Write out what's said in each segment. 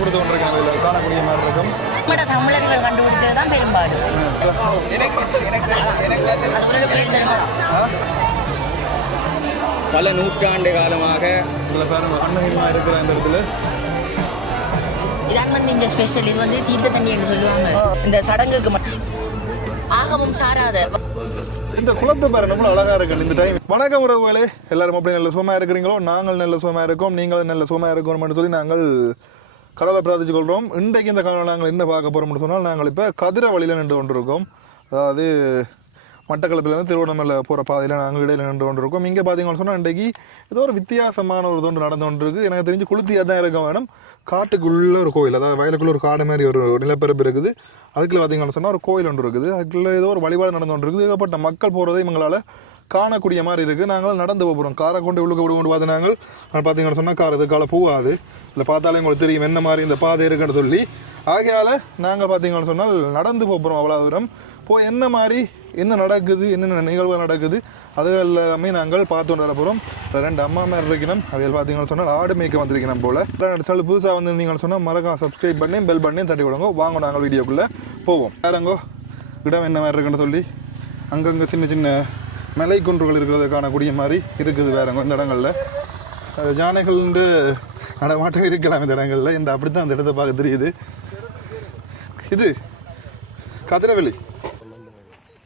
கொடுத்து கொண்டிருக்காங்க காணக்கூடிய மாதிரி இருக்கும். தமிழர்கள் கண்டுபிடிச்சதுதான் பெரும்பாடு. பல நூற்றாண்டு காலமாக சில பேர் அன்னகிரிமா இருக்கிற இந்த இடத்துல இதான் வந்து இந்த ஸ்பெஷல். இது வந்து தீர்த்த தண்ணி என்று சொல்லுவாங்க. இந்த சடங்குக்கு மட்டும் ஆகமும் சாராத இந்த குளத்தை பாரு நம்மளும் அழகா இருக்கு இந்த டைம். வணக்கம் உறவுகளே, எல்லாரும் அப்படி நல்ல சுகமா இருக்கிறீங்களோ? நாங்கள் நல்ல சுகமா இருக்கோம், நீங்களும் நல்ல சுகமா இருக்கணும்னு சொல்லி நாங்கள் கடவுளை பிரார்த்திச்சு கொள்கிறோம். இன்றைக்கு இந்த காலம் நாங்கள் என்ன பார்க்க போகிறோம்னு சொன்னால், நாங்கள் இப்போ கதிரை வழியில் நின்று கொண்டிருக்கோம். அதாவது மட்டக்களப்பிலேருந்து திருவண்ணாமலை போகிற பாதையில் நாங்கள் இடையில் நின்று கொண்டிருக்கோம். இங்கே பார்த்தீங்கன்னு சொன்னால் இன்றைக்கு ஏதோ ஒரு வித்தியாசமான ஒரு தொண்டு நடந்து கொண்டிருக்கு. எனக்கு தெரிஞ்சு குளுத்தியாக தான் இருக்க வேணும். காட்டுக்குள்ளே ஒரு கோயில், அதாவது வயலுக்குள்ளே ஒரு காடு மாதிரி ஒரு நிலப்பரப்பு இருக்குது. அதுக்குள்ளே பார்த்தீங்கன்னு சொன்னால் ஒரு கோயில் ஒன்று இருக்குது. அதுக்குள்ளே ஏதோ ஒரு வழிபாடு நடந்து கொண்டு இருக்குது. ஏகப்பட்ட மக்கள் போகிறதை இவங்களால் காணக்கூடிய மாதிரி இருக்குது. நாங்கள் நடந்து போகிறோம். காரை கொண்டு உள்ளுக்கு விட கொண்டு பார்த்து நாங்கள் பார்த்தீங்கன்னு சொன்னால் கார் இதுக்கால போகாது. இல்லை பார்த்தாலே உங்களுக்கு தெரியும் என்ன மாதிரி இந்த பாதை இருக்குன்னு சொல்லி. ஆகையால் நாங்கள் பார்த்தீங்கன்னு சொன்னால் நடந்து போகிறோம். அவ்வளோ தூரம் போய் என்ன மாதிரி என்ன நடக்குது, என்னென்ன நிகழ்வு நடக்குது, அது எல்லாமே நாங்கள் பார்த்து கொண்டு வர போகிறோம். ரெண்டு அம்மா மாதிரி இருக்கணும். அவையில் பார்த்தீங்கன்னு சொன்னால் ஆடு மேய்க்க வந்திருக்கணும் போல். சொல்லு புதுசாக வந்திருந்தீங்கன்னு சொன்னால் மறக்காம சப்ஸ்கிரைப் பண்ணி பெல் பண்ணி தட்டி விடுங்க. வாங்க நாங்கள் வீடியோக்குள்ளே போவோம். வேறங்கோ இடம் என்ன மாதிரி இருக்குன்னு சொல்லி அங்கங்கே சின்ன சின்ன மலை குன்றுகள் இருக்கிறத காணக்கூடிய மாதிரி இருக்குது. வேறங்க இந்த இடங்களில் யானைகள்ண்டு நடமாட்டம் இருக்கலாம். இந்த இடங்களில் இந்த அப்படி தான் அந்த இடத்த பார்க்க தெரியுது. இது கதிரவெளி.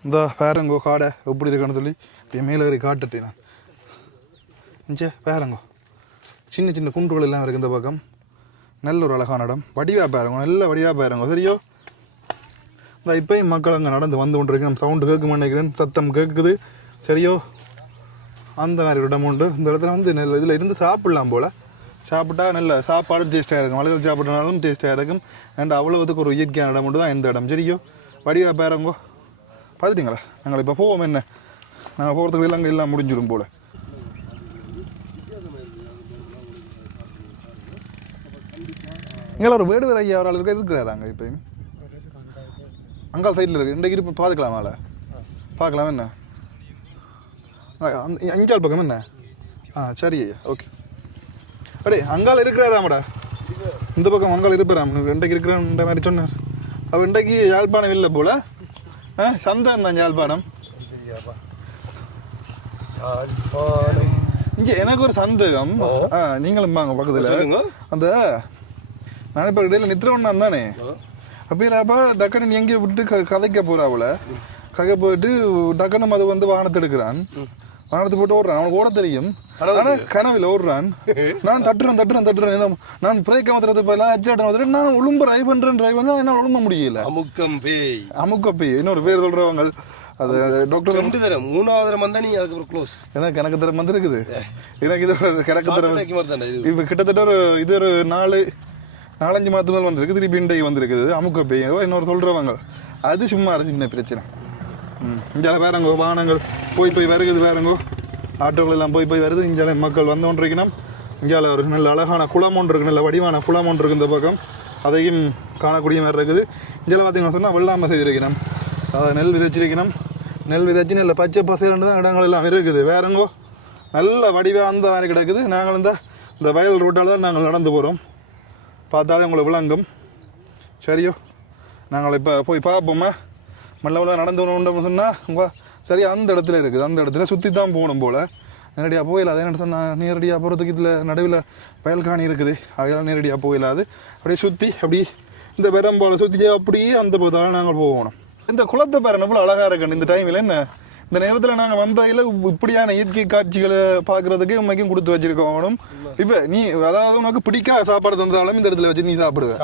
இந்த பேரங்கோ காடை எப்படி இருக்கான்னு சொல்லி என் மேலே ஏறி காட்டுட்டேன் நான். இங்கே பேரங்கோ சின்ன சின்ன குன்றுகள் எல்லாம் இருக்குது இந்த பக்கம். நல்ல ஒரு அழகான இடம். வடிவா பேரங்கோ, நல்ல வடிவா பேரங்கோ. சரியோ? இந்த இப்போயும் மக்கள் அங்கே நடந்து வந்து கொண்டு இருக்கு. நம்ம சவுண்டு கேட்க நினைக்கிறேன், சத்தம் கேட்குது. சரியோ? அந்த மாதிரி ஒரு இடம் உண்டு. இந்த இடத்துல வந்து நெல் இதில் இருந்து சாப்பிட்லாம் போல். சாப்பிட்டா நல்ல சாப்பாடு டேஸ்ட்டாக இருக்கும். மலையில் சாப்பிட்றனாலும் டேஸ்ட்டாக இருக்கும். அண்ட் அவ்வளோதுக்கு ஒரு இயற்கையான இடம் உண்டு தான் இந்த இடம். சரியோ? வடிவா பேரங்கோ பார்த்துட்டிங்களா? நாங்கள் இப்போ போவோம். என்ன நாங்கள் போகிறதுக்கு எல்லாம் எல்லாம் முடிஞ்சிடும் போல். இங்கே ஒரு வேடுவர் ஐயா ஒரு ஆள் இருக்கிறாங்க. இப்போயும் அங்காள் சைடில் இருக்குது. இன்றைக்கு இருப்பு பார்த்துக்கலாமால? பார்க்கலாம். என்ன அஞ்சாள் பக்கம் என்ன? சரி ஐயா, ஓகே. அடே அங்காள் இருக்கிறாராமடா? இந்த பக்கம் அங்காள் இருப்பாராம். இன்றைக்கு இருக்கிறன்ற மாதிரி சொன்னார். அவள் இன்றைக்கு யாழ்ப்பாணம் இல்லை போல். சந்தான் தான் யாழ்ப்பாணம். இங்கே எனக்கு ஒரு சந்தேகம். நீங்களும் வாங்க பக்கத்தில். அந்த நான் இப்போ இடையில நித்திரவண்ணா தானே அப்போ டக்குன்னு நீ எங்கேயோ விட்டு கதைக்க போகிறாவுல. கதை போயிட்டு டக்குன்னு அது வந்து வாகனத்தை எடுக்கிறான். வாகனத்தை போட்டு ஓடுறான். அவனுக்கு ஓட தெரியும். ஆனால் கனவில் ஓடுறான். நான் தட்டுறேன். நான் பிரேக்க மாத்திரத்தை போயில அச்சாட்டம் வந்துட்டு நான் ஒழும்பு ட்ரைவ் பண்ணுறேன். என்ன ஒழும்ப முடியல. அமுக்கப்பேய் இன்னொரு பேர் சொல்கிறவங்க. அது டாக்டர் 2 தரம் 3வது தரம் வந்தா நீ அதுக்கப்புறம் க்ளோஸ். எனக்கு தரம் வந்துருக்குது. எனக்கு இது கிடக்கு தரம் இப்போ கிட்டத்தட்ட ஒரு இது ஒரு 4-5 மாதத்து மேல் வந்திருக்கு. திருப்பி இன்றைக்கு வந்திருக்குது அமுக்கப்பேய். இன்னொரு சொல்கிறவங்க அது சும்மா சின்ன பிரச்சனை. இங்கே வேறங்கோ வாகனங்கள் போய் வருகுது. வேறங்கோ ஆட்டோகள் எல்லாம் போய் வருது. இங்கே மக்கள் வந்து கொண்டிருக்கணும். இங்கே ஒரு நல்ல அழகான குளம் ஒன்று இருக்குது. நல்ல வடிவான குளம் ஒன்று இருக்குது இந்த பக்கம். அதையும் காணக்கூடிய மாதிரி இருக்குது. இங்கே பார்த்தீங்கன்னா சொன்னால் வெள்ளாமை செய்திருக்கணும். அதை நெல் விதைச்சிருக்கணும். நெல் விதைச்சி நல்ல பச்சை பசைன்னு தான் இடங்கள் எல்லாம் இருக்குது. வேறங்கோ நல்ல வடிவாக அந்த மாதிரி கிடக்குது. நாங்கள் இந்த வயல் ரோட்டால் தான் நாங்கள் நடந்து போகிறோம். பார்த்தாலே உங்களை விளங்கும். சரியோ? நாங்கள் இப்போ போய் பார்ப்போமா? மெல்ல நடந்து போகணுன்னு சொன்னால் உங்கள் சரி அந்த இடத்துல இருக்குது. அந்த இடத்துல சுற்றி தான் போகணும் போல். நேரடியாக போயிடலாது. என்ன சொன்னால் நேரடியாக போகிறதுக்கு இதில் நடுவில் வயல்காணி இருக்குது. அதெல்லாம் நேரடியாக போயிடலாது. அப்படியே சுற்றி அப்படி இந்த பெரம்போல் சுற்றி அப்படியே அந்த போதால் நாங்கள் போகணும். இந்த குளத்தை பேர் எவ்வளோ அழகாக இருக்கணும் இந்த டைமில். என்ன இந்த நேரத்தில் நாங்கள் வந்ததில் இப்படியான இயற்கை காட்சிகளை பார்க்குறதுக்கு உண்மைக்கும் கொடுத்து வச்சுருக்கோம். இப்போ நீ அதாவது உனக்கு பிடிக்காத சாப்பாடு தந்தாலும் இந்த இடத்துல வச்சு நீ சாப்பிடுவேன்.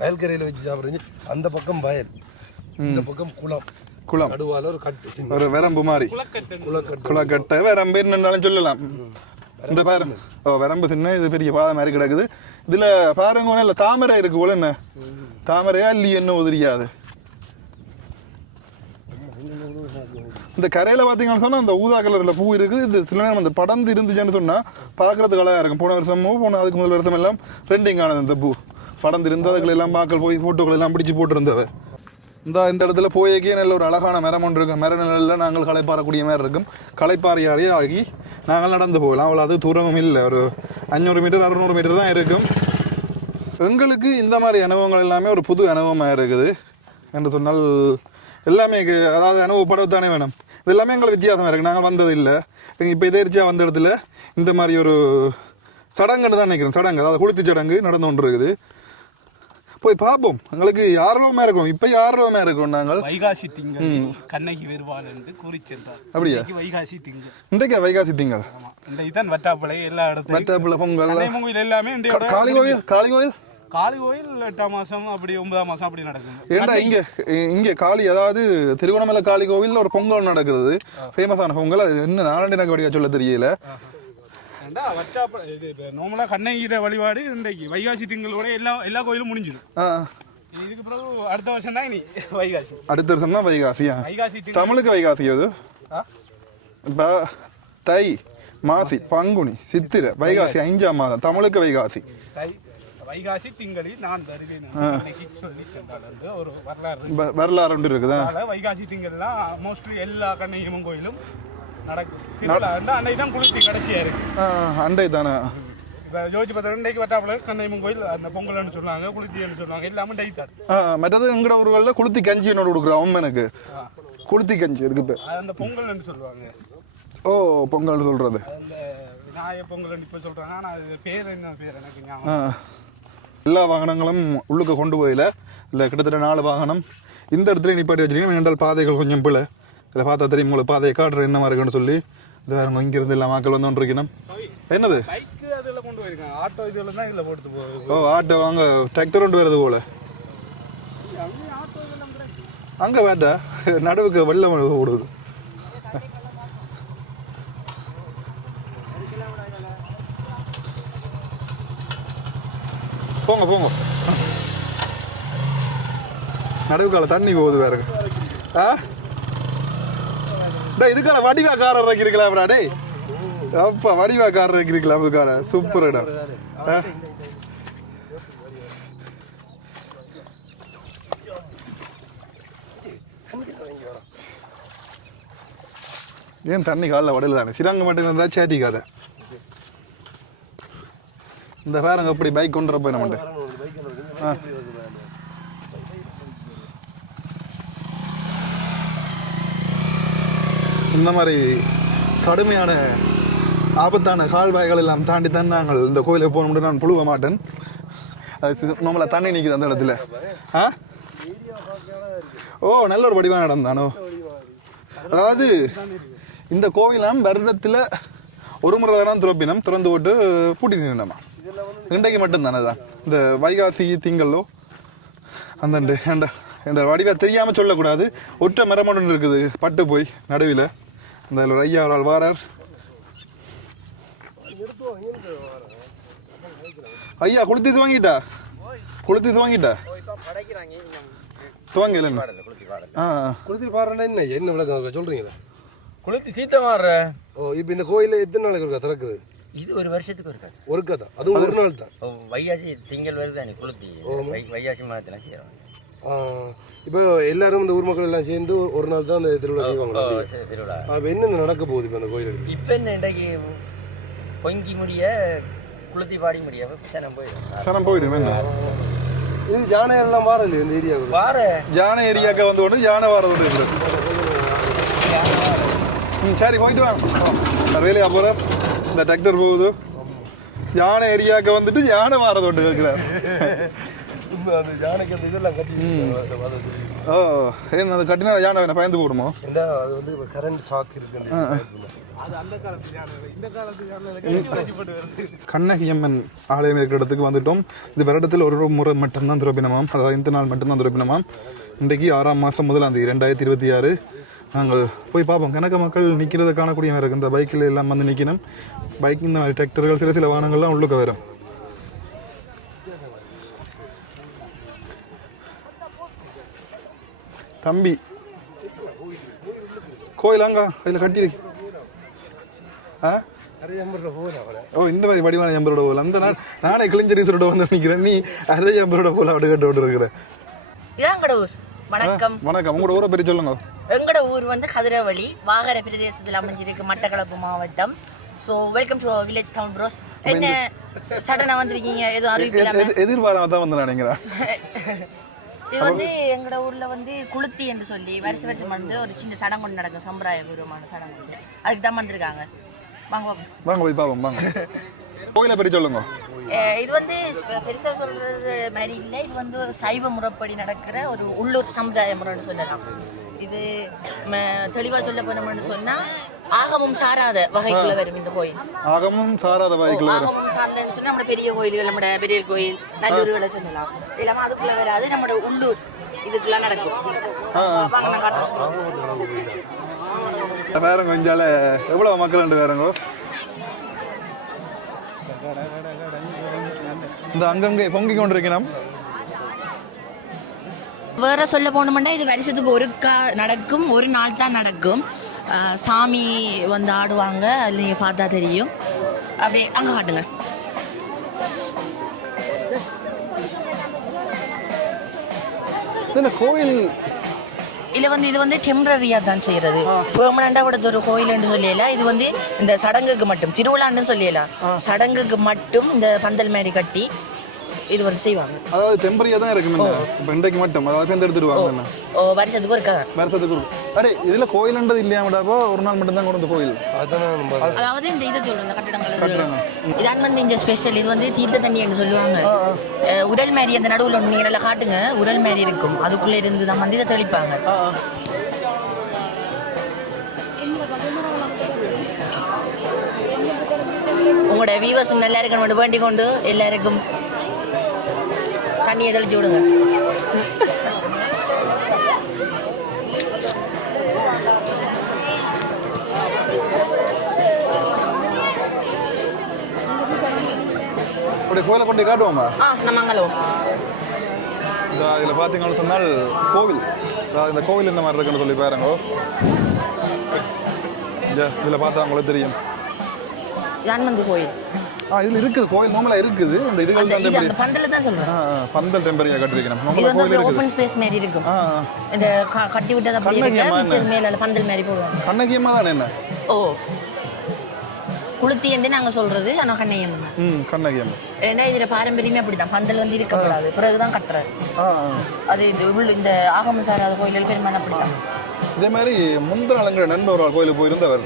வயல்கரையில் வச்சு சாப்பிட்றீங்க. அந்த பக்கம் வயல், இந்த பக்கம் குளம் நடுவால ஒரு கட்டு, ஒரு வரம்பு மாதிரி குளக்கட்டை வரம்பு என்னன்னாலும் சொல்லலாம். இந்த பாருங்க வரம்பு சின்ன இது பெரிய பாதை மாதிரி கிடக்குது. இதில் பாருங்க இல்லை தாமரை இருக்கு போல. என்ன தாமரையா இல்லையா என்ன உதிரியாது. இந்த கரையில் பார்த்தீங்கன்னு சொன்னால் அந்த ஊதா கலரில் பூ இருக்குது. இது சில நேரம் அந்த படந்து இருந்துச்சுன்னு சொன்னால் பார்க்குறதுக்கு அழகாக இருக்கும். போன வருஷமோ அதுக்கு முதல் வருஷம் எல்லாம் ட்ரெண்டிங் ஆனது இந்த பூ படந்து இருந்து அதுகளை எல்லாம் பார்க்கல் போய் ஃபோட்டோக்கள் எல்லாம் பிடிச்சி போட்டுருந்தவ. இந்த இடத்துல போயக்கே நல்ல ஒரு அழகான மரம் ஒன்று இருக்கும். மர நிலையில் நாங்கள் களைப்பாறக்கூடிய மாதிரி இருக்கும். களைப்பாறையாரே ஆகி நாங்கள் நடந்து போகலாம். அவ்வளோ அது தூரமும் இல்லை, ஒரு 500 மீட்டர் 600 மீட்டர் தான் இருக்கும். எங்களுக்கு இந்த மாதிரி அனுபவங்கள் எல்லாமே ஒரு புது அனுபவமாக இருக்குது என்று சொன்னால் எல்லாமே அதாவது அனுபவப்படத்தானே வேணும். இது எல்லாமே எங்களுக்கு வித்தியாசமாக இருக்குது. நாங்கள் வந்தது இல்லை. இப்போ எதிர்ச்சியாக வந்த இடத்துல இந்த மாதிரி ஒரு சடங்குன்னு தான் நினைக்கிறேன். சடங்கு அதாவது குளித்து சடங்கு நடந்து கொண்டு இருக்குது. போய் பார்ப்போம். எங்களுக்கு ஆர்வமாக இருக்கும். இப்போ ஆர்வமாக இருக்கும். நாங்கள் வைகாசி திங்கள் கண்ணகி வருவாள் என்று கூறி சென்றார். அப்படியா? வைகாசி திங்கள் இன்றைக்கா வைகாசி திங்கள் இதுதான் வட்டாப்பிள்ளை எல்லா இடத்துலையும் வட்டாப்பிள்ளை பொங்கல் எல்லாமே காளி கோயில் காளி கோயில் 8ஆம் மாதம் அப்படி 9ஆம் மாதம் அப்படி நடக்கும். ஏண்டா இங்கே காளி அதாவது திருவண்ணாமலை காளி கோவிலில் ஒரு பொங்கல் நடக்கிறது. ஃபேமஸான பொங்கல். அது என்ன நாளாண்டு எனக்கு அப்படியா சொல்ல தெரியல. நார்மலா கண்ணகிற வழிபாடு இன்றைக்கு வைகாசி திங்களோட எல்லா கோயிலும் முடிஞ்சிடும். இதுக்கு பிறகு அடுத்த வருஷம் தான் இனி வைகாசி. அடுத்த வருஷம் தான் வைகாசியா? வைகாசி தமிழுக்கு வைகாசி அது இப்போ தை மாசி பங்குனி சித்திரை வைகாசி 5ஆம் மாதம். தமிழுக்கு வைகாசி. வைகாசி திங்களில் நான் வருவேன் சொல்லி சென்றால் ஒரு வரலாறு ஒன்று இருக்குதா? வைகாசி திங்கள்லாம் மோஸ்ட்லி எல்லா கண்ணகியம்மன் கோயிலும் அன்னைக்கு தான் குளிர்த்தி கடைசியா இருக்கு. அண்டை தானே இப்போ யோசிச்சு பார்த்தா இன்றைக்கு வட்டாப்புல கண்ணகியம்மன் கோயில் அந்த பொங்கல்னு சொன்னாங்க, குளிர்த்தின்னு சொன்னாங்க, எல்லாமே டை தான். மற்றது எங்கட ஊர்களில் குளிர்த்தி கஞ்சி என்னோட கொடுக்குறோம் அம்மனுக்கு. குளிர்த்தி கஞ்சி எதுக்கு பேர்? அந்த பொங்கல்னு சொல்லுவாங்க. ஓ பொங்கல்னு சொல்றது அந்த விநாயகர் பொங்கல்னு இப்போ சொல்றாங்க. ஆனால் அது பேர் என்ன பேர் எனக்கு ஞாபகம். எல்லா வாகனங்களும் உள்ளுக்கு கொண்டு போயில இல்லை, கிட்டத்தட்ட 4 வாகனம் இந்த இடத்துல நிப்பாட்டி வச்சிருக்கீங்க. என்றால் பாதைகள் கொஞ்சம் பிள்ளை இதில் பார்த்தா தெரியும் உங்களுக்கு. பாதையை காட்டுற என்ன மாதிரி இருக்குன்னு சொல்லி இது வேறு இங்கிருந்து எல்லாம் மக்கள் வந்து கொண்டிருக்கணும். என்னது பைக்கு அதெல்லாம் கொண்டு போயிருக்காங்க. ஆட்டோ இதில் தான் இதில் போட்டு போகுது. ஓ ஆட்டோ அங்கே டிராக்டர் கொண்டு வருது போல. அங்கே வேட்டா நடுவுக்கு வெள்ளம் ஓடுது. போங்க போங்க. நடுவுக்கால தண்ணி போகுது வேற. இதுக்கான வடிவாக்காரர் இருக்கிறீங்களா அப்புறம்? டே அப்பா வடிவாக்காரர் இருக்கிறீங்களா? அதுக்கான சூப்பர் இடம். ஏன் தண்ணி காலில் வடல தானே சிறங்க மட்டும் இருந்தால் சேட்டிக்காத. இந்த பேரங்க எப்படி பைக் கொண்டு போய் நம்மகிட்ட இந்த மாதிரி கடுமையான ஆபத்தான கால்வாய்கள் எல்லாம் தாண்டி தான் நாங்கள் இந்த கோயிலுக்கு போகணும்னு நான் புழுவ மாட்டேன். அது நம்மள தண்ணி நிற்குது அந்த இடத்துல. ஓ நல்ல ஒரு வடிவான இடம் தானோ. அதாவது இந்த கோவிலாம் வருடத்தில் ஒரு முறை தான் திறப்பினம், திறந்து போட்டு பூட்டிட்டு நின்னோமா. இன்றைக்கு மட்டும்தானே தான் இந்த வைகாசி திங்களோ அந்த என்ற வடிவா தெரியாமல் சொல்லக்கூடாது. ஒற்றை மரம் ஒன்று இருக்குது பட்டு போய் நடுவில். அந்த ஒரு ஐயா ஒரு ஆள் வாரார். ஐயா குளித்து துவங்கிட்டா? குளித்து துவங்கிட்டா? துவங்கல குளித்து பாருன்னா என்ன என்ன விளக்கம் சொல்றீங்களா? குளித்து சீத்த மாறுற. ஓ இப்போ இந்த கோயிலில் எத்தனை நாளைக்கு இருக்கா திறக்குது? இது ஒரு வருஷத்துக்கு இருக்காது. ஒருக்கா தான், அதுவும் ஒரு நாள் தான். வைகாசி திங்கள் வருது குளித்தி வைகாசி மாதத்தில் செய்யறாங்க. இப்போ எல்லாரும் இந்த ஊர் மக்கள் எல்லாம் சேர்ந்து ஒரு நாள் தான் அந்த திருவிழா செய்வாங்க. திருவிழா அப்போ என்னென்ன நடக்க போகுது இப்போ அந்த கோயிலுக்கு? இப்போ என்ன இன்றைக்கு பொங்கி முடிய குளித்தி பாடி முடிய சனம் போயிடும். இது யானை எல்லாம் வார இல்லையா இந்த ஏரியாவுக்கு? வார யானை ஏரியாவுக்கு வந்து கொண்டு யானை வாரதோடு இருக்குது. சரி போயிட்டு வாங்க. வேலையா போகிற இந்த டிராக்டர் போகுது. யானை ஏரியாவுக்கு வந்துட்டு யானை வாரதோடு இருக்கிறார். அந்த யானைக்கு அந்த இதெல்லாம் கட்டி ஓ ஏன் அது கட்டினா யானை பயந்து போடுமோ? அது வந்து கரண்ட் ஷாக் இருக்கு. கண்ணகியம்மன் ஆலயம் இருக்கிற இடத்துக்கு வந்துட்டோம். இது வருடத்தில் ஒரு முறை மட்டும்தான் திறப்பினமாம். அதாவது இந்த நாள் மட்டும்தான் திறப்பினமாம். இன்றைக்கு 6ஆம் மாதம் முதலாம் தேதி 2026. நாங்கள் போய் பார்ப்போம். கணக்க மக்கள் நிற்கிறத காணக்கூடிய மாதிரி இருக்குது. இந்த பைக்கில் எல்லாம் வந்து நிற்கணும். பைக் இந்த மாதிரி டிராக்டர்கள் சில வாகனங்கள்லாம் உள்ளுக்க வரும். தம்பி கோயில் அங்க அதில் கட்டியிருக்கு அரை ஐம்பது ரூபா போல அவரை ஓ இந்த மாதிரி வடிவான எம்பரோட போல அந்த நானே கிளிஞ்சரிசரோட வந்து நிற்கிறேன் நீ அரை எம்பரோட போல அப்படி கட்டு விட்டு இருக்கிற இதான் எங்கட ஊர். வணக்கம். வணக்கம் உங்களோட ஊரை பற்றி சொல்லுங்க. எங்கட ஊர் வந்து கதிரவழி வாகர பிரதேசத்தில் அமைஞ்சிருக்கு, மட்டக்களப்பு மாவட்டம். So welcome to village town bros. என்ன சடனாக வந்திருக்கீங்க, எதுவும் அறிவிப்பு இல்லாமல்? எதிர்பாராம தான் வந்து நினைக்கிறேன். இது வந்து எங்களோட ஊர்ல வந்து குளுத்தி என்று சொல்லி வருஷம் வந்து ஒரு சின்ன சடங்கு நடக்கும், சம்பிரதாயபூர்வமான சடங்கு. அதுக்கு தான் வந்திருக்காங்க. வாங்க வாங்க போய் பார்ப்போம் வாங்க. கோயிலை பற்றி சொல்லுங்க. இது வந்து பெருசா சொல்றது மாதிரி இல்லை. இது வந்து சைவ முறைப்படி நடக்கிற ஒரு உள்ளூர் சமுதாய முறைன்னு சொல்லலாம். இது தெளிவா சொல்ல போனோம்னு சொன்னா ஆகமும் சாராத வகைக்குள்ள வரும் இந்த கோயில். ஆகமும் சாராத வகைக்குள்ள வரும். ஆகமும் சார்ந்தன்னு சொன்னா நம்ம பெரிய கோயில்கள், நம்ம பெரிய கோயில் நல்லூர்களை சொல்லலாம். இல்லாம அதுக்குள்ள வராது, நம்ம உள்ளூர் இதுக்கெல்லாம் நடக்கும். வேறங்க இஞ்சால எவ்வளவு மக்கள் வேறங்க இந்த அங்கங்கே பொங்கி கொண்டிருக்கணும். வேற சொல்ல போனோம்னா இது வருஷத்துக்கு ஒருக்கா நடக்கும், ஒரு நாள் தான் நடக்கும். சாமி வந்து ஆடுவாங்க, அது நீங்கள் பார்த்தா தெரியும். அப்படியே அங்கே காட்டுங்க. கோயில் இல்லை வந்து இது வந்து டெம்பரரியாக தான் செய்கிறது. பெர்மனண்டாக விட ஒரு கோயில்னு சொல்லிடலாம். இது வந்து இந்த சடங்குக்கு மட்டும், திருவிழான்னு சொல்லிடலாம், சடங்குக்கு மட்டும் இந்த பந்தல் மாதிரி கட்டி இது வந்து செய்வாங்க. அதாவது டெம்பரரியா தான் இருக்கு. இப்போ இன்றைக்கு மட்டும் அதாவது எடுத்துருவாங்க. வருஷத்துக்கு ஒரு வருஷத்துக்கு ஒரு அடே இதுல கோயில்ன்றது இல்லையாமடாப்போ ஒரு நாள் மட்டும் தான் கொண்டு கோயில். அதாவது இந்த இது சொல்றோம், இந்த கட்டடங்கள் இதான் வந்து இங்க ஸ்பெஷல். இது வந்து தீர்த்த தண்ணின்னு சொல்லுவாங்க. உரல் மாதிரி அந்த நடுவில் ஒன்று நீங்க நல்லா காட்டுங்க, உரல் மாதிரி இருக்கும், அதுக்குள்ள இருந்து தான் வந்து இதை தெளிப்பாங்க. உங்களோட வியூவர்ஸும் நல்லா இருக்கணும் வேண்டிக் கொண்டு எல்லாருக்கும் தண்ணியை தெளிச்சு விடுங்க. அப்படி கோயிலை கொண்டு காட்டுவோமா? நம்ம அங்கலவும் இதில் பார்த்தீங்கன்னு சொன்னால் கோவில், அதாவது இந்த கோவில் என்ன மாதிரி இருக்குன்னு சொல்லி பாருங்க. இதில் பார்த்தா உங்களுக்கு தெரியும் யான்மந்து கோயில். இதில் இருக்குது கோயில் நார்மலாக இருக்குது. இந்த இதுகள் அந்த பந்தல தான் சொல்றேன். பந்தல் டெம்பரரியா கட்டிருக்கணும். இது வந்து ஓபன் ஸ்பேஸ் மாதிரி இருக்கும். இந்த கட்டி விட்டத அப்படியே இருக்கு, மேல பந்தல் மாதிரி போடுவாங்க. கண்ணகியம்மா தானே என்ன? ஓ குளுத்தி என்று நாங்க சொல்றது, ஆனா கண்ணையம்மா. கண்ணகியம்மா. ஏன்னா இதுல பாரம்பரியமே அப்படிதான், பந்தல் வந்து இருக்கக்கூடாது, பிறகுதான் கட்டுறாரு. அது இந்த ஆகம சாராத கோயில்கள் பெரும்பாலும் அப்படித்தான். இதே மாதிரி முந்திர அலங்கிற நண்பர் ஒரு கோயிலுக்கு போயிருந்தவர்.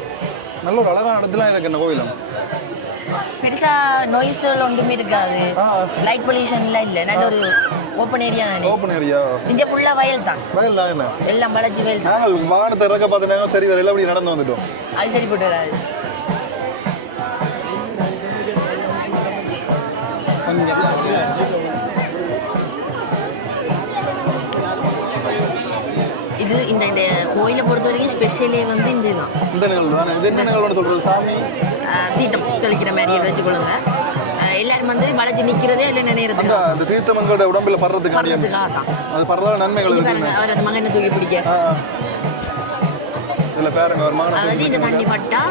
நல்ல ஒரு அழகான இடத்துல எனக்கு என்ன கோயிலும் பெருசா நோய்ஸ் ஒன்றுமே இருக்காது, லைட் பொல்யூஷன்லாம் இல்லை, நல்ல ஒரு ஓப்பன் ஏரியா தானே. ஓப்பன் ஏரியா இங்க ஃபுல்லா வயல் தான். வயல் தான் என்ன எல்லாம் வளைச்சி வயல் தான். நாங்கள் வாகனத்தை இறக்க பார்த்துட்டாங்க, சரி வரையில அப்படி நடந்து வந்துட்டோம். அது சரி போட்டு வராது. இது இந்த இந்த கோயிலை பொறுத்த வரைக்கும் ஸ்பெஷலே வந்து இந்த இதுதான். இந்த நிகழ்வு தானே. இது என்ன நிகழ்வுன்னு சொல்றது? சாமி தீர்த்தம் தெளிக்கிற மாதிரி வச்சுக்கொள்ளுங்க. எல்லாரும் வந்து வளைச்சு நிக்கிறதே இல்லை நினைறது. அந்த தீர்த்தம் எங்களோட உடம்புல படுறதுக்காக தான். அது படுறதால நன்மைகள் இருக்கு. அவர் அந்த மகனை தூக்கி பிடிக்க இல்ல பாருங்க, ஒரு மகனை அதாவது இந்த தண்ணி பட்டா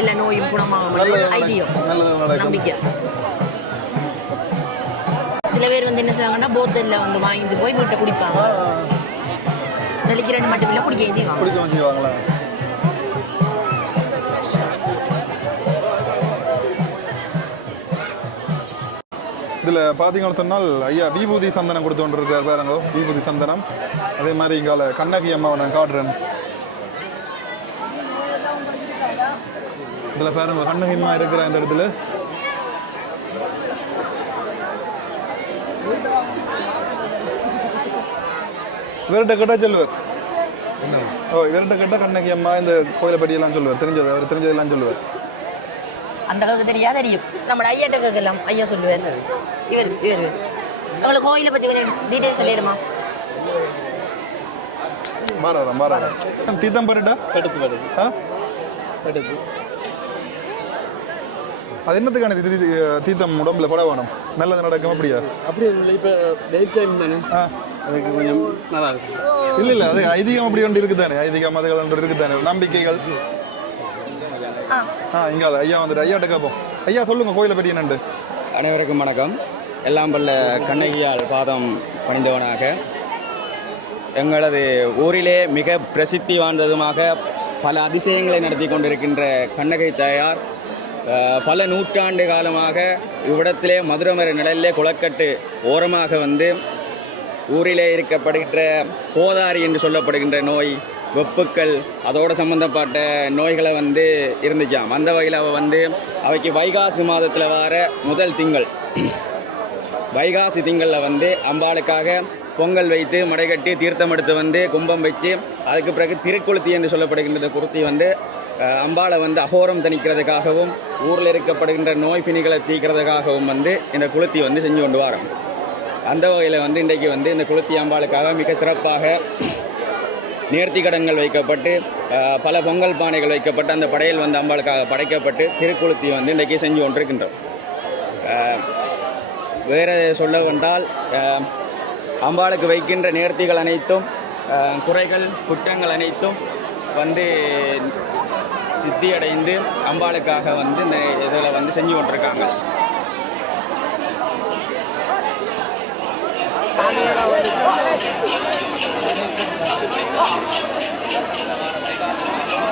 எல்லா நோயும் குணமாகும், ஐதீகம், நம்பிக்கை. சில பேர் வந்து என்ன செய்வாங்கன்னா போத்தல்ல வந்து வாங்கிட்டு போய் வீட்டை குடிப்பாங்க. தெளிக்கிறேன் மட்டும் இல்லை, குடிக்க செய்வாங்களா? இதில் பார்த்தீங்கன்னு சொன்னால் ஐயா விபூதி சந்தனம் கொடுத்து கொண்டு இருக்கார் பாருங்க, விபூதி சந்தனம். அதே மாதிரி இங்கால கண்ணகி அம்மாவை நான் காட்டுறேன். இதில் பாருங்க கண்ணகி அம்மா இருக்கிற இந்த இடத்துல இவர்கிட்ட கேட்டால் சொல்லுவார். இவர்கிட்ட கேட்டால் கண்ணகி அம்மா இந்த கோயிலை பற்றியெல்லாம் சொல்லுவார், தெரிஞ்சது அவர் தெரிஞ்சதெல்லாம் சொல்லுவார். அந்த அளவுக்கு தெரியும். நம்ம ஐயாட்ட கேட்கலாம், ஐயா சொல்லுவார். இவர் உங்களுக்கு கோயிலை பற்றி கொஞ்சம் டீட்டெயில் சொல்லிடுமா? மாறாரம் தீர்த்தம் பருடா எடுத்து வருது. அது என்னத்துக்கான தீர்த்தம் உடம்புல பட வேணும் நல்லது நடக்கும் அப்படியா அப்படி இல்லை இப்போ டெய்லி டைம் தானே அதுக்கு கொஞ்சம் நல்லா இருக்கும் இல்லை அது ஐதீகம் அப்படி ஒன்று இருக்குதானே ஐதீகம் மதங்கள் ஒன்று இருக்குதானே நம்பிக்கைகள் இங்கே ஐயா வந்துட்டு ஐயாட்ட கேட்போம் ஐயா சொல்லுங்க கோயிலை பற்றி என்னண்டு அனைவருக்கும் வணக்கம் எல்லாம் வல்ல கண்ணகியால் பாதம் பணிந்தவனாக எங்களது ஊரிலே மிக பிரசித்தி வாய்ந்ததுமாக பல அதிசயங்களை நடத்தி கொண்டிருக்கின்ற கண்ணகை தாயார் பல நூற்றாண்டு காலமாக இவ்விடத்திலே மதுரமர நிழலிலே குளக்கட்டு ஓரமாக வந்து ஊரிலே இருக்கப்படுகின்ற கோதாரி என்று சொல்லப்படுகின்ற நோய் வெப்புக்கள் அதோடு சம்பந்தப்பட்ட நோய்களை வந்து இருந்துச்சாம். அந்த வகையில் அவள் வந்து அவைக்கு வைகாசி மாதத்தில் வர முதல் திங்கள் வைகாசி திங்களில் வந்து அம்பாளுக்காக பொங்கல் வைத்து மடைகட்டி தீர்த்தம் எடுத்து வந்து கும்பம் வச்சு அதுக்கு பிறகு திருக்குளுத்தி என்று சொல்லப்படுகின்ற குருத்தி வந்து அம்பாளை வந்து அகோரம் தணிக்கிறதுக்காகவும் ஊரில் இருக்கப்படுகின்ற நோய் பிணிகளை தீக்கிறதுக்காகவும் வந்து இந்த குளுத்தி வந்து செஞ்சு கொண்டு வரோம். அந்த வகையில் வந்து இன்றைக்கு வந்து இந்த குளுத்தி அம்பாளுக்காக மிக சிறப்பாக நேர்த்தி கடன்கள் வைக்கப்பட்டு பல பொங்கல் பானைகள் வைக்கப்பட்டு அந்த படையல் வந்து அம்பாளுக்காக படைக்கப்பட்டு திருக்குளுத்தி வந்து இன்றைக்கி செஞ்சு கொண்டிருக்கின்றோம். வேறு சொல்ல வந்தால் அம்பாளுக்கு வைக்கின்ற நேர்த்திகள் அனைத்தும் குறைகள் குற்றங்கள் அனைத்தும் வந்து சித்தியடைந்து அம்பாளுக்காக வந்து இந்த இதில் வந்து செஞ்சு கொண்டிருக்காங்க.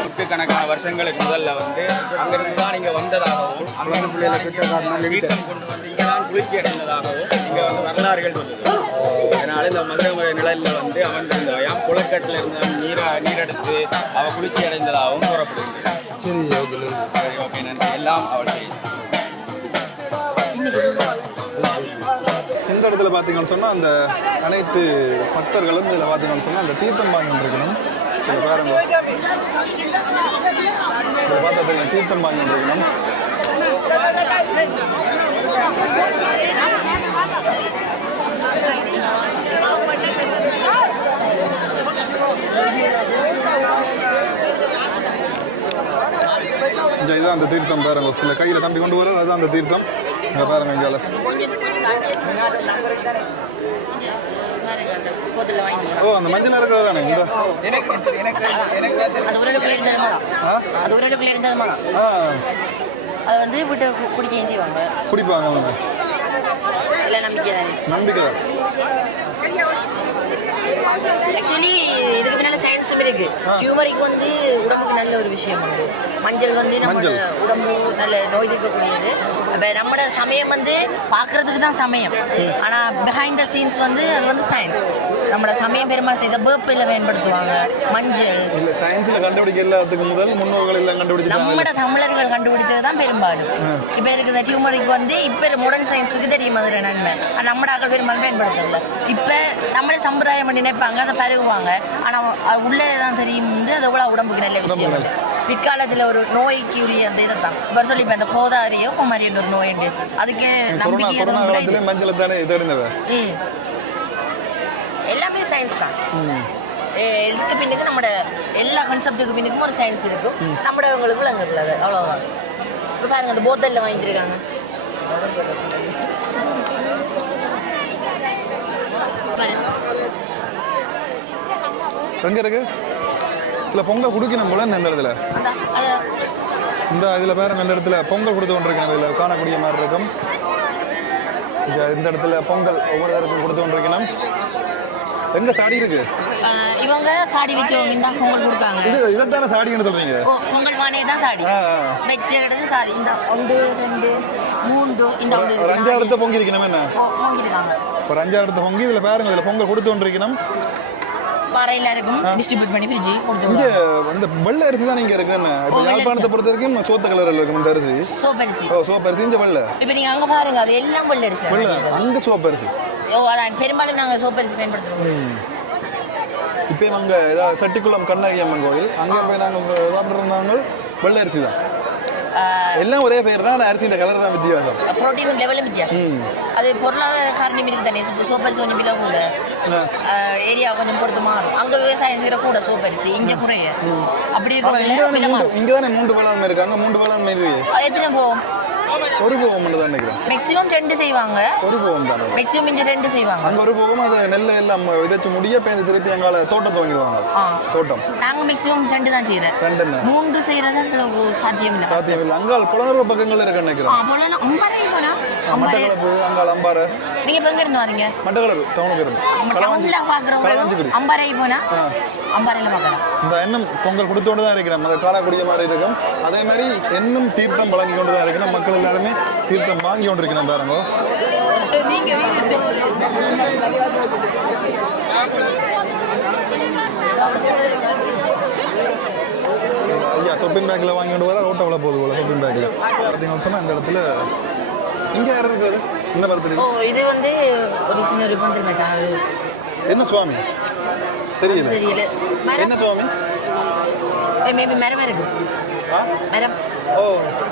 நூற்றுக்கணக்கான வருஷங்களுக்கு முதல்ல வந்து அங்கிருந்து தான் இங்கே வந்ததாகவும் தீர்த்தம் கொண்டு வந்து இங்கே தான் குளிர்ச்சி அடைந்ததாகவும் இங்கே வந்து வரலாறுகள் சொல்லுது. அதனால இந்த மதுரை நிழலில் வந்து அமர்ந்திருந்தவையாம் குளக்கட்டில் இருந்த நீரெடுத்து அவள் குளிர்ச்சி அடைந்ததாகவும் கூறப்படுகிறது. சரி ஓகே நன்றி. எல்லாம் அவள் இந்த இடத்துல பார்த்தீங்கன்னு சொன்னால் அந்த அனைத்து பக்தர்களும் இதில் பார்த்தீங்கன்னு சொன்னால் அந்த தீர்த்தம் வாங்கிட்டு இருக்கணும். இதை பாருங்க இதை பார்த்தா தெரியும் தீர்த்தம் வாங்கிட்டு இருக்கணும். இதுதான் அந்த தீர்த்தம் பாருங்க. இந்த கையில் தம்பி கொண்டு வர அதுதான் அந்த தீர்த்தம். இங்கே பாருங்க இங்கால ஓ அந்த மஞ்சள் இருக்கிறது தானே இந்த அது வந்து விட்டு குடிக்க குடிப்பாங்க அவங்க நம்பிக்கை. ஆக்சுவலி இதுக்கு பின்னால சயின்ஸும் இருக்கு. டியூமரிக்கு வந்து உடம்புக்கு நல்ல ஒரு விஷயம் உண்டு. மஞ்சள் வந்து நம்ம உடம்பு நல்ல நோய் தீர்க்கக்கூடியது. இப்போ நம்மளோட சமயம் வந்து பார்க்கறதுக்கு தான் சமயம், ஆனால் பிஹைண்ட் த சீன்ஸ் வந்து அது வந்து சயின்ஸ். நம்மளோட சமயம் பெருமாள் செய்த பேப்பில் பயன்படுத்துவாங்க மஞ்சள். இல்லை சயின்ஸில் கண்டுபிடிக்க எல்லாத்துக்கு முதல் முன்னோர்கள் எல்லாம் கண்டுபிடிச்சு நம்மளோட தமிழர்கள் கண்டுபிடிச்சது தான் பெரும்பாலும். இப்போ இருக்கிற டியூமரிக்கு வந்து இப்போ மாடர்ன் சயின்ஸுக்கு தெரியும் அதில் நன்மை. நம்மளோட ஆக்கள் பெரும்பாலும் பயன்படுத்தல. இப்போ நம்மளே சம்பிரதாயம் பண்ணி நினைப்பாங்க, அதை பருகுவாங்க. ஆனால் அது உள்ளே தான் தெரியும் வந்து அது எவ்வளோ உடம்புக்கு நல்ல விஷயம். பிற்காலத்தில் ஒரு நோய்க்கு உரிய அந்த இதை தான் இப்போ சொல்லி இப்போ அந்த கோதாரியோ குமாரின்ற ஒரு நோய் உண்டு. அதுக்கு நம்பிக்கை மஞ்சள் தானே எல்லாமே சயின்ஸ் தான். இதுக்கு பின்னுக்கு நம்மளோட எல்லா கான்செப்டுக்கு பின்னுக்கும் ஒரு சயின்ஸ் இருக்கும். நம்மளவங்களுக்கு விளங்குறது அவ்வளோதான். இப்போ பாருங்க அந்த போத்தலில் வாங்கியிருக்காங்க. எங்கே இருக்கு இல்லை பொங்கல் குடிக்கணும் போல இந்த இடத்துல இந்த இதில் பாருங்க இந்த இடத்துல பொங்கல் கொடுத்து கொண்டிருக்கணும். இதில் காணக்கூடிய மாதிரி இருக்கும். இந்த இடத்துல பொங்கல் ஒவ்வொரு தரப்பும் கொடுத்து கொண்டிருக்கணும். எங்க சாடி இருக்கு இவங்க சாடி வச்சவங்க இந்த பொங்கல் கொடுக்காங்க. இதைத்தானே சாடின்னு சொல்றீங்க? பொங்கல் பானையை தான் சாடி வச்சு எடுத்து சாடி. இந்த 1 2 3 இந்த ஒரு 5 இடத்த பொங்கி இருக்கணும். என்ன பொங்கிருக்காங்க ஒரு 5 இடத்த பொங்கி இதில் பாருங்க இதில் பொங்கல் கொடுத்து கொண்டிருக்கணும். பாறையில இருக்கும் டிஸ்ட்ரிபியூட் பண்ணி ஃப்ரிட்ஜ் கொடுத்து. இங்கே இந்த வெள்ளை அரிசி தான் இங்கே இருக்கு. என்ன இப்போ யாழ்ப்பாணத்தை பொறுத்த வரைக்கும் சோத்த கலரில் இருக்கும் இந்த அரிசி. சோப்பரிசி. சோப்பரிசி இந்த வெள்ளை. இப்போ நீங்கள் அங்கே பாருங்க அது எல்லாம் வெள்ளை அரிசி. அங்கே சோப்பரிசி. அதான் பெரும்பாலும் நாங்கள் சோப்பரிசி பயன்படுத்துகிறோம். இப்போ அங்கே ஏதாவது சட்டிக்குளம் கண்ணகி அம்மன் கோயில் அங்கே போய் நாங்கள் சாப்பிட்ருந்தாங்க வெள்ளை அரிசி தான். எல்லாம் ஒரே பேர் தான், அரிசியோட கலர் தான் வித்தியாசம். புரோட்டீன் லெவலும் வித்தியாசம். அது பொருளாதார காரணம் இருக்கு தானே. சோப்பரிசி கொஞ்சம் விலை கூட, ஏரியா கொஞ்சம் பொறுத்து மாறும். அங்கே விவசாயம் செய்கிற கூட சோப்பரிசி இங்கே குறைய. அப்படி இங்கே தானே 3 வேளாண்மை இருக்காங்க. 3 வேளாண்மை இருக்கு. எத்தனை போகும் ஒரு போகம் தான் நினைக்கிறேன். மேக்ஸிமம் 2 செய்வாங்க. ஒரு போகம் தான். மேக்ஸிமம் இங்க 2 செய்வாங்க. அங்க ஒரு போகம் அது நெல் எல்லாம் விதைச்சு முடிய பேருந்து திருப்பி அங்கால தோட்டத்தை வாங்கிடுவாங்க. தோட்டம். நாங்க மேக்ஸிமம் 2 தான் செய்றோம். 2 என்ன? 3 செய்யறது சாத்தியம் இல்ல. சாத்தியம் இல்ல. அங்கால புலனர்வ பக்கங்கள்ல இருக்க நினைக்கிறேன். புலன அம்பாறை போனா. மட்டக்களப்பு அங்கால அம்பாறை. நீங்க எங்க இருந்து வரீங்க? மட்டக்களப்பு டவுனுக்கு இருந்து. டவுன்ல பாக்குறவங்க அம்பாறை போனா அம்பாறையில பார்க்கலாம். இந்த எண்ணம் பொங்கல் கொடுத்தோண்டு தான் இருக்கிறோம். அதை காணக்கூடிய மாதிரி இருக்கும். அதே மாதிரி எண்ணம் தீர்த்தம் வழங்கி கொண்டு தான் இருக்கிறோம். மக்கள் எல்லாருமே தீர்த்தம் வாங்கி கொண்டு இருக்கிறோம் பாருங்க. ஐயா சொப்பின் பேக்கில் வாங்கி கொண்டு வர ரோட்டை விட போகுது போல. சொப்பின் பேக்கில் பார்த்தீங்கன்னு சொன்னால் இந்த இடத்துல இங்கே யார் இருக்கிறது இந்த மரத்தில்? இது வந்து ஒரு சின்ன ரிப்பன். என்ன சுவாமி தெரியல. என்ன சுவாமி? மேபி மரம் இருக்கு. மரம் ஓ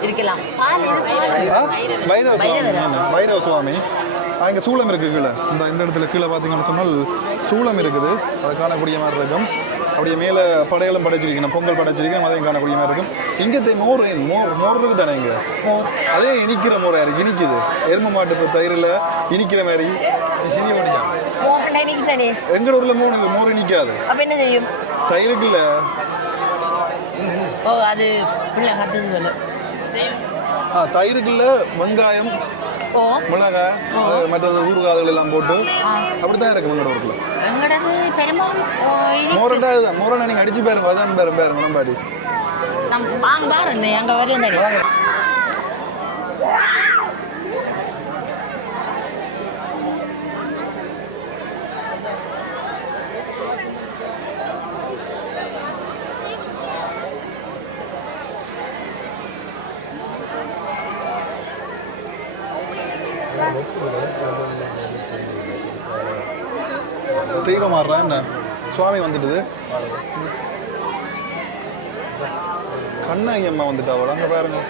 இருக்கலாம். பைரவ சுவாமி. பைரவ சுவாமி அங்கே சூளம் இருக்குது கீழே. இந்த இடத்துல கீழே பார்த்தீங்கன்னு சொன்னால் சூளம் இருக்குது. அதை காணக்கூடிய மாதிரி இருக்கும். அப்படியே மேலே படையெல்லாம் படைச்சிருக்கணும். பொங்கல் படைச்சிருக்கணும். அதையும் காணக்கூடிய மாதிரி இருக்கும். இங்கே மோர் மோர் இருக்குது தானே இங்கே. அதே இனிக்கிற மோராக இருக்குது. இனிக்குது. எருமை மாட்டு தயிரில் இனிக்கிற மாதிரி எங்கட ஊர்ல மோர் இனிக்காது. அப்ப என்ன செய்யும்? தயிருக்குல்ல. ஓ அது புள்ள ஹத்தது போல. தயிருக்குள்ள வெங்காயம் மிளகாய் மற்றது ஊறுகாய்கள் எல்லாம் போட்டு அப்படித்தான் இருக்கு எங்கட ஊருக்குள்ள. எங்கடது பெரும்பாலும் மோரண்டா இதுதான். மோரண்டா நீங்க அடிச்சு பாருங்க. அதான் பாருங்க நம்பாடி. வாங்க பாருங்க அங்க வருது. தெய்வம் மாறுறா என்ன? சுவாமி வந்துடுது. கண்ணகி அம்மா வந்துட்டா அவள். அங்க பாருங்க.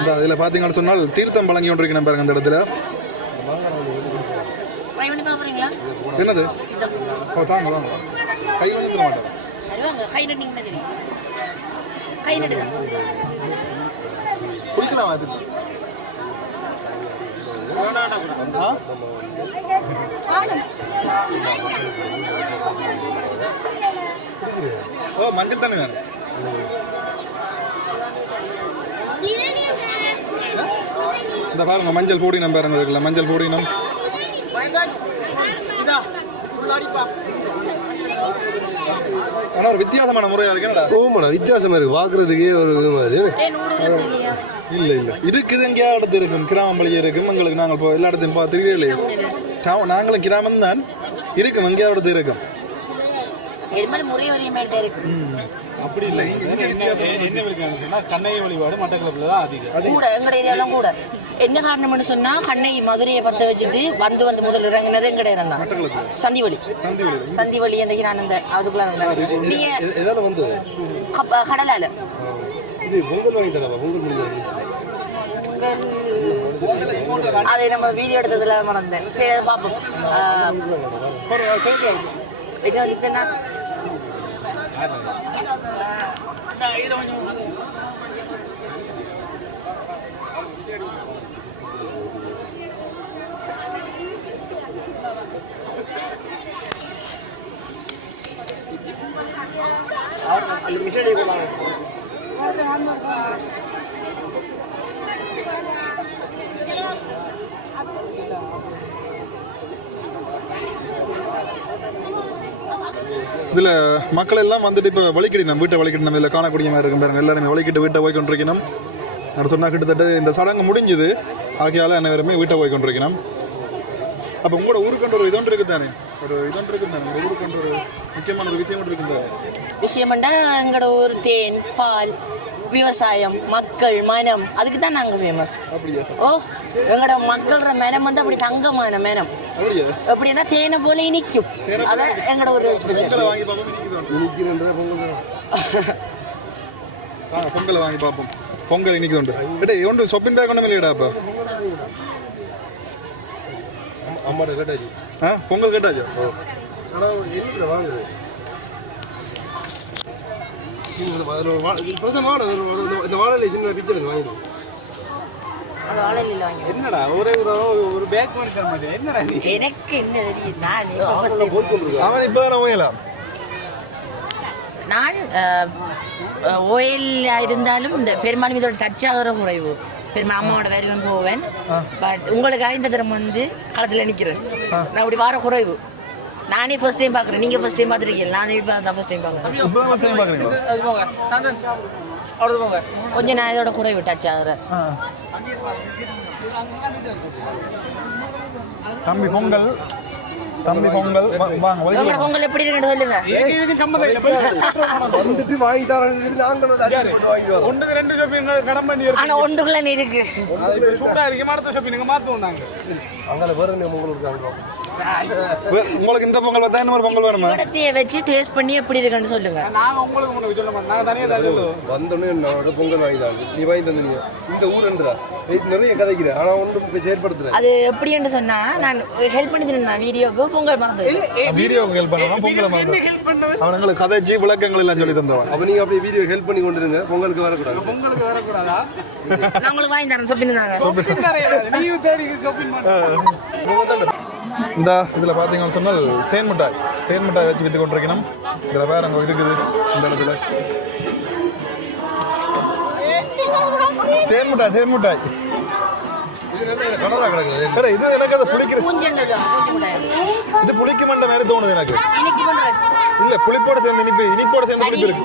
இந்த இதில் பார்த்தீங்கன்னு சொன்னால் தீர்த்தம் வழங்கி கொண்டிருக்கணும் பாருங்க அந்த இடத்துல. ட்ரை பண்ணி பார்க்குறீங்களா? என்னது? ஓ தாங்க தாங்க, கை வந்து தர மாட்டேன். கை நட்டிங்கன்னா தெரியும். கை நட்டுதான் குடிக்கலாம் அது. ஓ மஞ்சள் தண்ணி வேணும். இந்த பாருங்க மஞ்சள் போடினம் பாருங்க, இருக்குல்ல மஞ்சள் போடினம். ஆனா ஒரு வித்தியாசமான முறையா இருக்கு. என்னடா ஓமாடா வித்தியாசமா இருக்கு பாக்குறதுக்கே ஒரு இது மாதிரி. இல்ல இல்ல இதுக்கு இது எங்கேயா இடத்து இருக்கும், கிராமம் வழியே இருக்கும். எங்களுக்கு நாங்கள் இப்போ எல்லா இடத்தையும் பார்த்துருக்கே இல்லையா, நாங்களும் கிராமம் தான் இருக்கும், எங்கேயா இடத்து இருக்கும். அப்படி இல்லை. என்ன விற்காங்கன்னா கண்ணையை வழிபாடு மட்டக்களப்பில் தான் அதிகம் கூட எங்கடைய ஏரியாலாம் கூட. என்ன காரணம்னு சொன்னா கண்ணை மதுரையை பத்த வச்சுட்டு வந்து முதல் இறங்குனது எங்கட இடம் தான். சந்திவழி சந்திவழி அந்த ஹிரானந்த அதுக்குள்ள நீங்க எதால வந்து கடலால இது பொங்கல் வாங்கி தரவா? பொங்கல் முடிஞ்சது அதை நம்ம வீடியோ எடுத்ததுல மறந்தேன். சரி அதை பார்ப்போம். என்ன இதில் மக்கள் எல்லாம் வந்துட்டு இப்போ வலிக்கிடணும், வீட்டை வலிக்கிடணும். இதில் காணக்கூடிய மாதிரி இருக்கும் பாருங்க, எல்லாருமே வலிக்கிட்டு வீட்டை போய் கொண்டிருக்கணும். நான் சொன்னால் கிட்டத்தட்ட இந்த சடங்கு முடிஞ்சுது, ஆகியால அனைவருமே வீட்டை போய் கொண்டிருக்கணும். அப்போ உங்களோட ஊருக்குன்ற ஒரு இதொன்று இருக்குது தானே, ஒரு இதொன்று இருக்குது தானே, உங்கள் ஊருக்குன்ற ஒரு முக்கியமான ஒரு விஷயம் இருக்குது விஷயம்டா. எங்களோட ஊர் தேன், பால், விவசாயம், மக்கள் மனம், அதுக்கு தான் நாங்கள் ஃபேமஸ். ஓ எங்களோட மக்களோட மனம் வந்து அப்படி தங்கமான மனம். எப்படின்னா தேனை போல இனிக்கும். அதான் எங்களோட ஒரு ஸ்பெஷல். பொங்கலை வாங்கி பார்ப்போம். பொங்கல் இன்னைக்கு உண்டு. கிட்டே ஒன்று ஷாப்பிங் பேக் ஒன்றும் இல்லையாடா? அப்போ அம்மாட்ட கேட்டாச்சு. பொங்கல் கேட்டாச்சோ? வாங்குது இந்த வாழை சின்ன பிக்சர் வாங்கிடுவோம். என்னடா ஒரு பேக் மாதிரி தர மாட்டேன். என்னடா எனக்கு என்ன தெரியும், நான் ஓயில் இருந்தாலும் இந்த பெரும்பாலும் இதோட டச் ஆகிற குறைவு. பெரும்பாலும் அம்மாவோட வருவேன் போவேன். பட் உங்களுக்காக இந்த தரம் வந்து களத்தில் நிற்கிறேன். நான் அப்படி வர குறைவு. நானே ஃபர்ஸ்ட் டைம் பார்க்குறேன். நீங்கள் ஃபர்ஸ்ட் டைம் பார்த்துருக்கீங்க, நானே தான் ஃபர்ஸ்ட் டைம் பார்க்குறேன். கொஞ்சம் நான் இதோட குறைவு டச் ஆகுறேன். தம்பி பொங்கல் வாங்க. பொங்கல் எப்படி இருக்குன்னு சொல்லுங்க. வந்துட்டு வாங்கி தரேன். ஒன்றுக்கு ரெண்டு ஷாப்பிங் கடன் பண்ணி ஆனா ஒன்றுக்குள்ள நீ இருக்கு சூப்பரா இருக்கு. மாத்த ஷாப்பிங் நீங்க மாத்துவோம். நாங்க அங்கே வேற உங்களுக்கு உங்களுக்கு இந்த பொங்கல் பார்த்தா இன்னொரு பொங்கல் வேணுமா? இடத்தையே வச்சு டேஸ்ட் பண்ணி எப்படி இருக்குன்னு சொல்லுங்க. நாங்க உங்களுக்கு முன்னாடி சொல்ல மாட்டோம், நாங்க தனியா தான் சொல்லுவோம். வந்தோடனே என்னோட பொங்கல் வாங்கிட்டாங்க. நீ வாங்கி தந்தீங்க இந்த ஊருன்றா நிறைய கதைக்கிறேன். ஆனால் ஒன்றும் இப்போ செயற்படுத்துறேன். அது எப்படின்னு சொன்னா நான் ஹெல்ப் பண்ணி தரேன். வீடியோக்கு பொங்கல் மறந்து வீடியோக்கு ஹெல்ப் பண்ணணும். பொங்கலை மறந்து அவங்களுக்கு கதைச்சி விளக்கங்கள் எல்லாம் சொல்லி தந்தவன். அப்போ நீங்கள் அப்படியே வீடியோ ஹெல்ப் பண்ணி கொண்டுருங்க. பொங்கலுக்கு வரக்கூடாதா? நான் உங்களுக்கு வாங்கி தரேன். ஷாப்பிங் தாங்க. நீ தேடி ஷாப்பிங் பண்ணு. இந்த இதில் பார்த்தீங்கன்னு சொன்னால் தேன் மிட்டாய் வச்சு விற்று கொண்டிருக்கணும். இதில் வேறு அங்கே இருக்குது. இந்த இடத்துல தேன் மிட்டாய் கலராக கிடக்குது. இது எனக்கு அதை புளிக்கிற இது புளிக்கு மண்ட மாதிரி தோணுது எனக்கு. இல்லை புளிப்போட சேர்ந்து இனிப்போட சேர்ந்து புளிப்பு இருக்கு.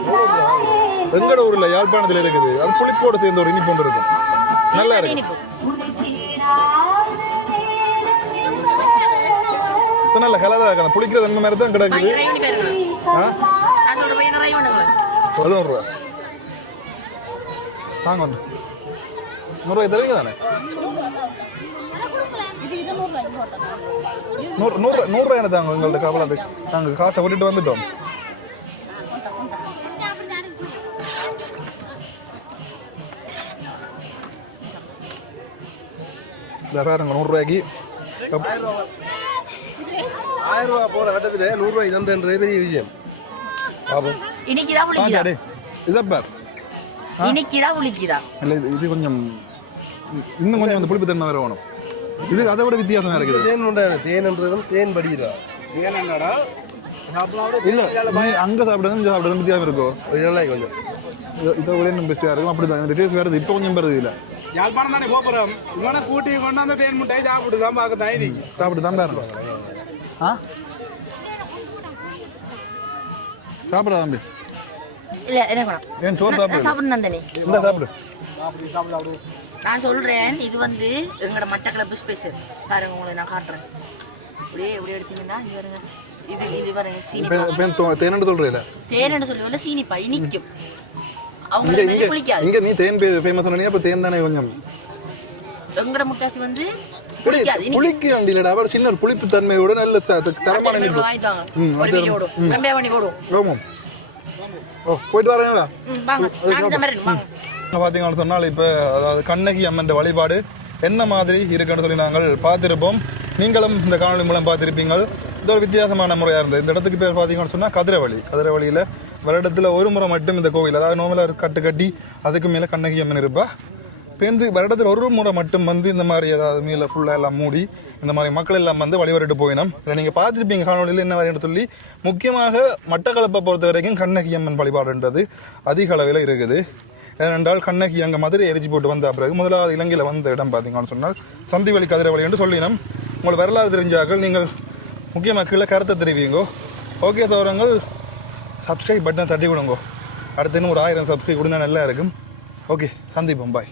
எங்கட ஊரில் யாழ்ப்பாணத்தில் இருக்குது. அது புளிப்போட சேர்ந்து ஒரு இனிப்பு ஒன்று இருக்கும். நல்லா இருக்கு. நல்ல கலராக இருக்கணும். புளிக்கிறது அந்த மாதிரி தான் கிடக்குது. 11 ரூபா தாங்க. 100 ரூபாய் தருவீங்க தானே? 100 ரூபாய் தாங்க. எங்கள்கிட்ட கவலை. நாங்கள் காசை விட்டுட்டு வந்துட்டோம். இந்த பாருங்க 100 ரூபாய்க்கு 1000 ரூபா போகிற கட்டத்தில் 100 ரூபாய் தந்தன்ற பெரிய விஷயம். பாப்போம். இனிக்குதா புளிக்குதா? இதை பார் இனிக்குதா புளிக்குதா? இல்லை இது கொஞ்சம் இன்னும் கொஞ்சம் அந்த புளிப்பு தன்மை வேற வேணும். இது அதை விட வித்தியாசம் இருக்குது. தேன் உண்டான தேன்ன்றதும் தேன் படிக்கிறா இல்லை அங்கே சாப்பிடுறது இங்கே சாப்பிடுறது வித்தியாசம் இருக்கும். இதெல்லாம் கொஞ்சம் இதை விட இன்னும் பெஸ்ட்டாக இருக்கும். அப்படி தான் இந்த டேஸ்ட் வேறு இப்போ கொஞ்சம் வருது இல்லை. யாழ்ப்பாணம் தானே போகிறோம். இவனை கூட்டி கொண்டு அந்த தேன் முட்டையை சாப்பிட்டு தான் பார்க்க தான் இது சாப்பிட்டு தான் பாருங்க. சாப்பிட தம்பி. இல்ல என்ன வேணும்? ஏன் சோறு சாப்பிடு. சாப்பிடு நந்தினி. இந்த சாப்பிடு. நான் சொல்றேன் இது வந்து எங்களோட மட்டக்களப்பு ஸ்பெஷல். பாருங்க உங்களை நான் காட்டுறேன். அப்படியே இப்படி எடுத்தீங்கன்னா இது பாருங்க. இது பாருங்க சீனி. தேனு சொல்றீல? தேனு சொல்லல சீனிப்பா இனிக்கும். அவங்க புளிக்காது. இங்க நீ தேன் ஃபேமஸ் சொன்னீங்க அப்ப தேன் தானே கொஞ்சம். எங்கட முட்டாசி வந்து புளிக்கு வண்டியிலடா அவர் சின்ன ஒரு புளிப்பு தன்மையோட நல்ல தரமான நிப்பு. போயிட்டு வரேங்களா? பார்த்தீங்கன்னு சொன்னால் இப்போ அதாவது கண்ணகி அம்மன் வழிபாடு என்ன மாதிரி இருக்குன்னு சொல்லி நாங்கள் பார்த்துருப்போம். நீங்களும் இந்த காணொலி மூலம் பார்த்துருப்பீங்கள். இது ஒரு வித்தியாசமான முறையாக இருந்தது. இந்த இடத்துக்கு பேர் பார்த்தீங்கன்னு சொன்னால் கதிரவழியில் வருடத்தில் ஒரு முறை மட்டும் இந்த கோவில் அதாவது நோமலாக கட்டு கட்டி அதுக்கு மேலே கண்ணகி அம்மன் இருப்பா. பேருந்து வருடத்தில் ஒரு முறை மட்டும் வந்து இந்த மாதிரி ஏதாவது மீள ஃபுல்லாக எல்லாம் மூடி இந்த மாதிரி மக்கள் எல்லாம் வந்து வழிபட்டு போயினோம். இல்லை நீங்கள் பார்த்துருப்பீங்க காணொலியில் என்ன வரைன்னு சொல்லி. முக்கியமாக மட்டக்களப்பை பொறுத்த வரைக்கும் கண்ணகி அம்மன் வழிபாடுன்றது அதிக அளவில் இருக்குது. ஏனென்றால் கண்ணகி அங்கே மதுரை எரிச்சு போட்டு வந்த பிறகு முதலாவது இலங்கையில் வந்த இடம் பார்த்தீங்கன்னு சொன்னால் சந்திவெளி கதிரவழி என்று சொல்லினோம். உங்களுக்கு வரலாறு தெரிஞ்சாக்கள் நீங்கள் முக்கியமாக கீழே கருத்தை தெரிவிங்கோ. ஓகே சோரங்கள் சப்ஸ்கிரைப் பட்டனை தட்டி விடுங்கோ. அடுத்து இன்னும் ஒரு 1000 சப்ஸ்கிரைப் கொடுங்க நல்லா இருக்கும். ஓகே சந்திப்போம் பாய்.